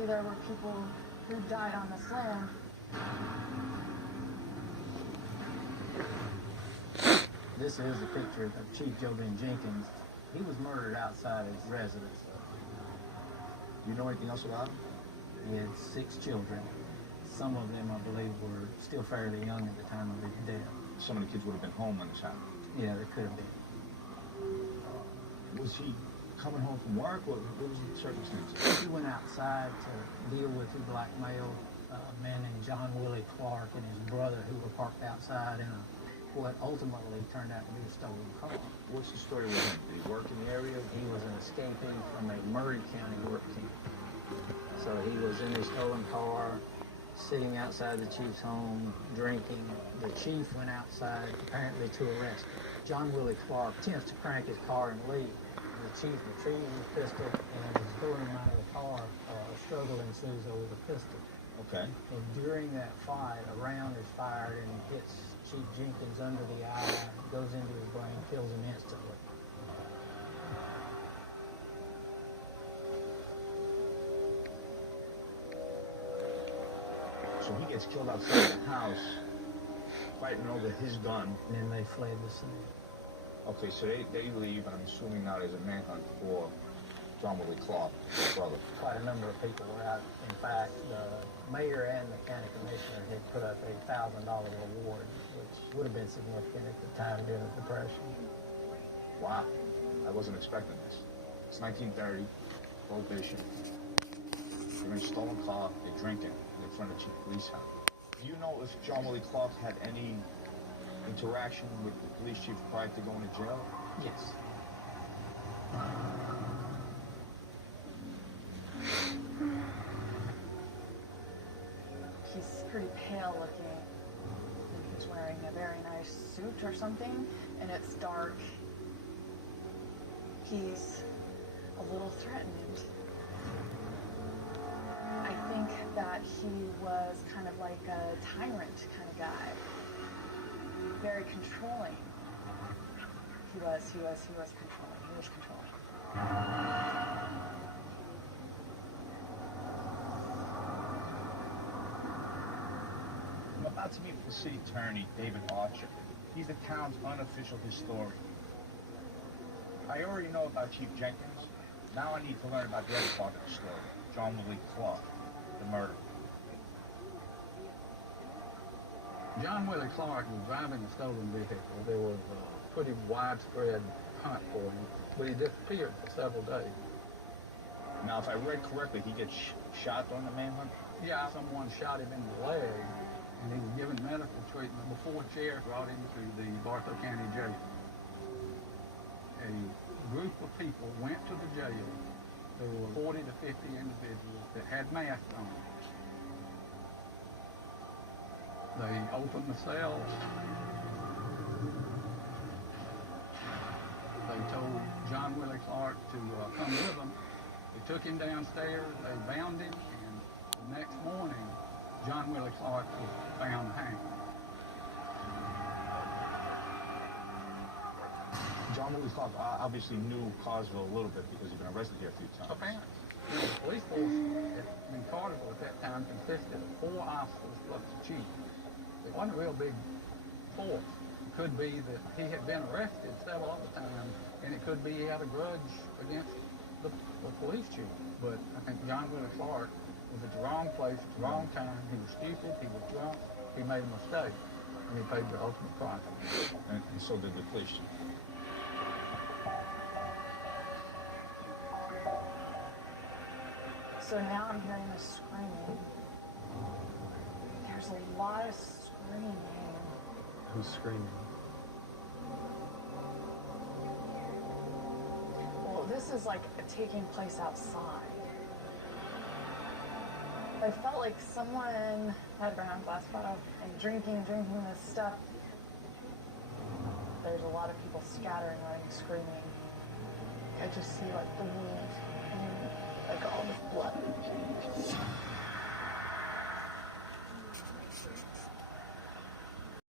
Apparently there were people who died on this land. This is a picture of Chief Jobin Jenkins. He was murdered outside his residence. You know anything else about him? He had 6 children. Some of them, I believe, were still fairly young at the time of his death. Some of the kids would have been home when this happened. Yeah, they could have been. Was he coming home from work? What was the circumstances? He went outside to deal with who blackmailed a man named John Willie Clark and his brother, who were parked outside in what ultimately turned out to be a stolen car. What's the story with him? Did he work in the area? He was an escapee from a Murray County work camp. So he was in his stolen car, sitting outside the chief's home, drinking. The chief went outside, apparently to arrest him. John Willie Clark attempts to crank his car and leave. The chief retrieves his pistol, and as he's throwing him out of the car, a struggle ensues over the pistol. Okay. And during that fight, a round is fired and hits Chief Jenkins under the eye, goes into his brain, kills him instantly. So he gets killed outside the house, fighting over his gun. And then they fled the scene. Okay, so they leave, and I'm assuming now there's a manhunt for John Willie Clark, his brother. Quite a number of people were out. In fact, the mayor and the county commissioner had put up a $1,000 reward, which would have been significant at the time during the Depression. Wow, I wasn't expecting this. It's 1930, Prohibition. They're in a stolen car, they're drinking in front of Chief Police House. Do you know if John Willie Clark had any interaction with the police chief prior to going to jail? Yes. He's pretty pale looking. He's wearing a very nice suit or something, and it's dark. He's a little threatened. I think that he was kind of like a tyrant kind of guy. Very controlling. He was controlling. He was controlling. I'm about to meet with the city attorney, David Archer. He's the town's unofficial historian. I already know about Chief Jenkins. Now I need to learn about the other part of the story, John Willie Clark, the murderer. John Willie Clark was driving a stolen vehicle. There was a pretty widespread hunt for him, but he disappeared for several days. Now, if I read correctly, he gets shot during the manhunt? Yeah, someone shot him in the leg, and he was given medical treatment before sheriff brought him to the Bartow County Jail. A group of people went to the jail. There were 40 to 50 individuals that had masks on. They opened the cells. They told John Willie Clark to come with them. They took him downstairs, they bound him, and the next morning, John Willie Clark was found hanged. John Willie Clark obviously knew Carsville a little bit because he'd been arrested here a few times. Apparently. The police force in Cartersville at that time consisted of 4 officers plus the chief. It wasn't a real big force. It could be that he had been arrested several other times, and it could be he had a grudge against the police chief. But I think John Willie Clark was at the wrong place at the wrong time. He was stupid, he was drunk, he made a mistake, and he paid the ultimate price. And so did the police chief. So now I'm hearing the screaming. There's a lot of screaming. Who's screaming? Well, this is like taking place outside. I felt like someone had a brown glass bottle and drinking this stuff. There's a lot of people scattering, running, screaming. I just see like the wolves and like all